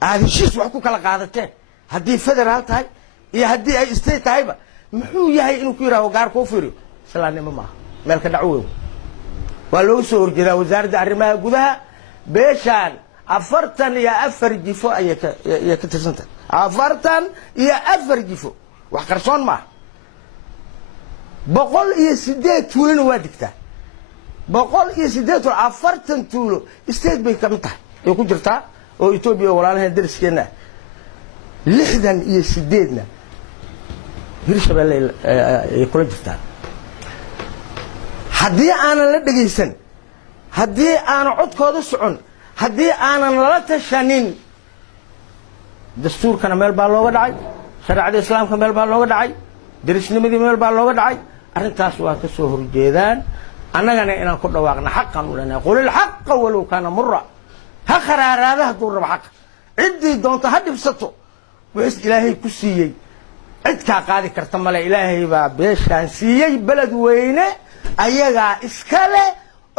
heshiis wax ku kala qaadateen haddii federaal tahay iyo haddii ay state tahayba muxuu yahay inuu ku yidhahdo gaar kuu fiiriyo islaamnimo maaha meel ka dhac weyn waa loogu soo horjeedaa wasaaradda arrimaha gudaha beeshaan 44 jifo ayay ka tirsantahay 44 jifo wax qarsoon maaha 108 tuulona waa digtaa 108 tuulo state bay ka mid tahay ay ku jirtaa oo Itoobiya walaalaha dariskeena 68na hirshabeelle ay kula jirtaa haddii aanan la dhageysan haddii aanan codkooda socon haddii aanan lala tashanin dastuurkana meel baa looga dhacay sharciyada islaamka meel baa looga dhacay darisnimadii meel baa looga dhacay arrintaas waa ka soo horjeedaan annagana inaan ku dhawaaqna xaqan u leenahay qul الحق walow kana murra ha kharaaraada hadduu rabo xaq ciddii doonto ha dhibsato wix ilaahay ku siiyey cid kaa qaadi karta male ilaahay baa beeshaan siiyey balad weyne ayagaa iskale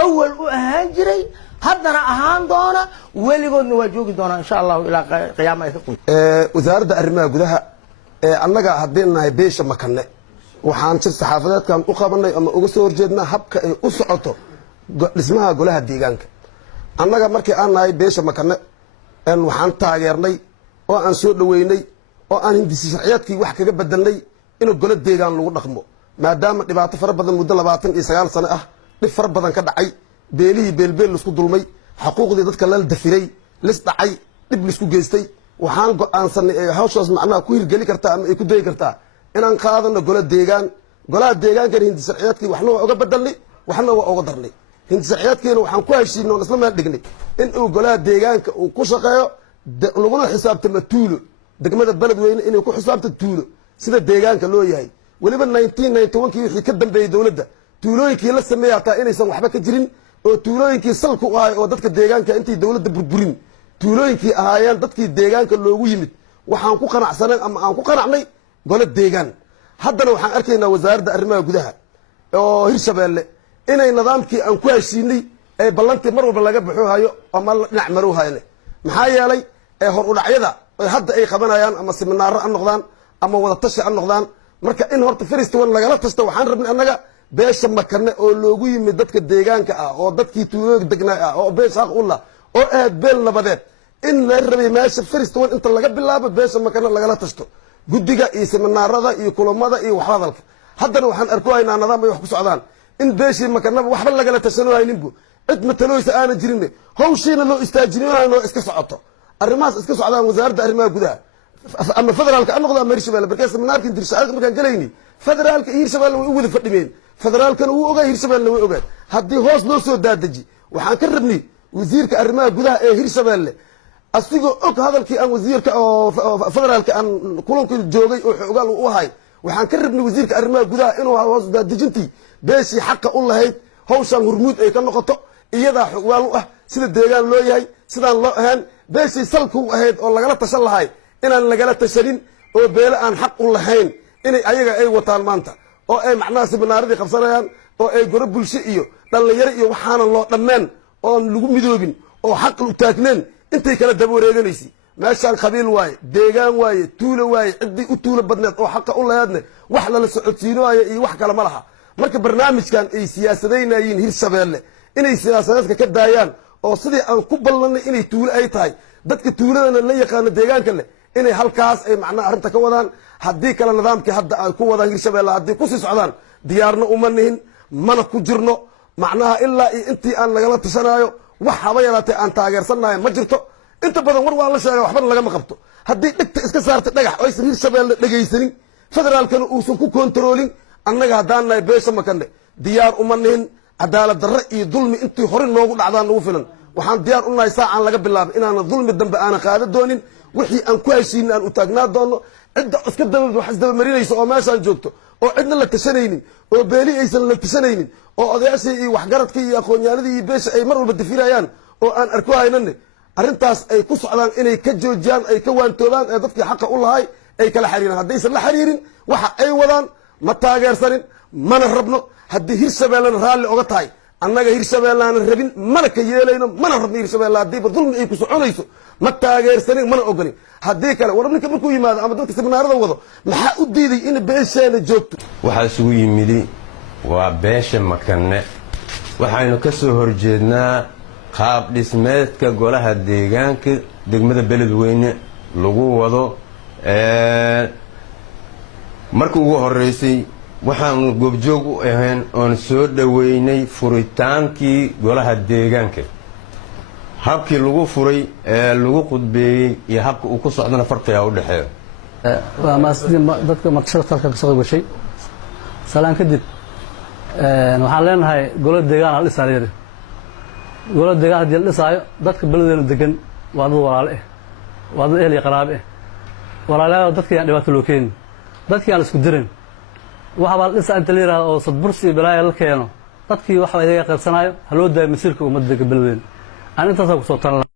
awal u ahaan jiray haddana ahaan doona weligoodna waa joogi doonaa insha allahu ilaa qiyaama ay ka qoy wasaaradda arrimaha gudaha annaga haddii nahay beesha makane waxaan jir saxaafadeedkan u qabanay ama uga soo horjeednaa habka ay u socoto dhismaha golaha deegaanka annaga markii aan nahay beesha makane waxaan taageernay oo aan soo dhaweynay oo aan hindisi sharciyaadkii wax kaga bedelnay inuu golo deegaan lagu dhaqmo maadaama dhibaato fara badan muddo 29 sano ah dhib fara badan ka dhacay beelihii beelbeel isku dulmay xuquuqdii dadka la dafiray lis dhacay dhib lisku geystay waxaan go'aansanay hawshaas macnaha ku hirgeli kartaa ama ay ku day kartaa inaan qaadano golo deegaan golaha deegaanka hindisi sharciyaadkii waxna waa uga bedelnay waxna waa uga darnay hindisi sharciyaadkiina waxaan ku heshiinay oo isla meel dhignay in uu golaha deegaanka uu ku shaqeeyo laguna xisaabtamo tuulo degmada beledweyne inay ku xisaabto tuulo sida deegaanka loo yahay weliba 1991kii wixii ka dambeeyey dowladda tuulooyinkii la sameeyay hataa inaysan waxba ka jirin oo tuulooyinkii salku u ahay oo dadka deegaanka intii dowladda burburin tuulooyinkii ahaayeen dadkii deegaanka loogu yimid waxaan ku qanacsanay ama aan ku qanacnay golo deegaan haddana waxaan arkaynaa wasaaradda arrimaha gudaha oo hirshabeelle inay nidaamkii aan ku heshiinay ay ballantii mar walba laga baxo hayo ama dhinac marow hayne maxaa yeelay hor u dhacyada hadda ay qabanayaan ama seminaaro aan noqdaan ama wada tashi aan noqdaan marka in horta first one lagala tashto waxaan rabnay annaga beesha makane oo loogu yimid dadka deegaanka ah oo dadkii tuulooyinka degnaa ah oo beesha xaq u lah oo aad beel nabadeed in la rabay meesha first one inta laga bilaabo beesha makane lagala tashto guddiga iyo seminaarada iyo kulamada iyo wax hadalka haddana waxaan arkaynaa nidaam ay wax ku socdaan in beeshii makanaba waxba lagala tashanayninbu cid matalooysa aana jirin hawshiina loo istaajinayo iska socoto arrimahaas iska socdaan wasaaradda arrimaha gudaha ama federaalka aan noqdaa hirshabeelle markaa seminaarkan dirshaadka markaan galayni federaalka iyo hirshabeelle way u wada fadhimeen federaalkana wuu ogaa hirshabeelle way ogaan haddii hoos loo soo daadaji waxaan ka rabnay wasiirka arrimaha gudaha ee hirshabeelle asigoo og hadalkii aan wasiirka oo federaalka aan kulanka joogay oo xoogaal u ahay waxaan ka rabnay wasiirka arrimaha gudaha inuu hoos daadajintii beeshii xaqa u lahayd hawshaan hurmuud ay ka noqoto iyadaa xogwaal u ah sida deegaan loo yahay sidaan loo ahaan beeshii salka u ahayd oo lagala tashan lahay inaan lagala tashanin oo beele aan xaq u lahayn inay ayaga ay wataan maanta oo ay macnaha seminaaradii qabsanayaan oo ay goro bulsho iyo dhallinyaro iyo waxaanan loo dhammeen oon lagu midoobin oo xaq u taagneen intay kala daba wareeganaysa meeshaan qabiil waaye deegaan waaye tuulo waaye ciddii u tuulo badneed oo xaqa u lahaydne wax lala socodsiinooyo iyo wax kale ma laha marka barnaamijkan ay siyaasadaynayiin hirshabeelle inay siyaasadeedka ka daayaan oo sidii aan ku ballanay inay tuulo ay tahay dadka tuuladana la yaqaano deegaanka leh inay halkaas ay macnaha arrinta ka wadaan haddii kale nidaamkii hadda ay ku wadaan hirshabeelle haddii kusii socdaan diyaarna uma nihin mana ku jirno macnaha ilaa iyo intii aan nagala tashanaayo wax haba yaraatee aan taageersannahay ma jirto inta badan war waa la sheega waxbana lagama qabto haddii dhigta iska saartay dhagax oo aysan hirshabeelle dhegaysanin federaalkana uusan ku kontaroolin annaga haddaan nahay beesha makane diyaar uma nihin cadaalad darre iyo dulmi intii hore noogu dhacdaan nagu filan waxaan diyaar u nahay saacaan laga bilaabay inaanan dulmi dambe aanan qaada doonin wixii aan ku heshiinin aan u taagnaa doono cidda iska wax isdabamarinaysa oo meeshaan joogto oo cidna la tashanaynin oo beeli aysan la tashanaynin oo odayaashii iyo waxgaradkii iyo aqoonyahanadii iyo beesha ay mar walba dafirayaan oo aan arko haynane arrintaas ay ku socdaan inay ka joojiyaan ay ka waantoobaan ee dadkii xaqa u lahay ay kala xiriiraan haddaysan la xiriirin waxa ay wadaan ma taageersanin mana rabno haddii hirshabeellena raalli oga tahay annaga hirshabeellaana rabin mana ka yeelayno mana rabno hirshabeelle haddiiba dulmi ay ku soconayso ma taageersanin mana ogolin haddii kale war ninka markuu yimaado ama dadka siminaarada wado maxaa u diiday in beesheena joogto waxaa isugu yimidi waa beesha Makane waxaynu ka soo horjeednaa qaab dhismeedka golaha deegaanka degmada Beledweyne lagu wado markii ugu horeysay waxaan goobjoog u ahayn oon soo dhaweynay furitaankii golaha deegaanka habkii lagu furay lagu qudbeeyay iyo habka uu ku socdana farqiga u dhaxeeyo waa maasdin dadka martida talka ka soo gashay salaan kadib waxaan leenahay golaha deegaan la dhisaayo golaha deegaan hadii la dhisaayo dadka Beledweyne degan waa dad walaalo ah waa dad ehel iyo qaraabo ah walaalaha dadka aan dhibaato loo keenin dadka aan isku dirin waxa baa dhisa inta leeyahay oo sadbursi bilaay la keeno dadkii waxa ay iga qaybsanayo haloo daay masiirka ummadda Beledweyne aan intaas ku soo tan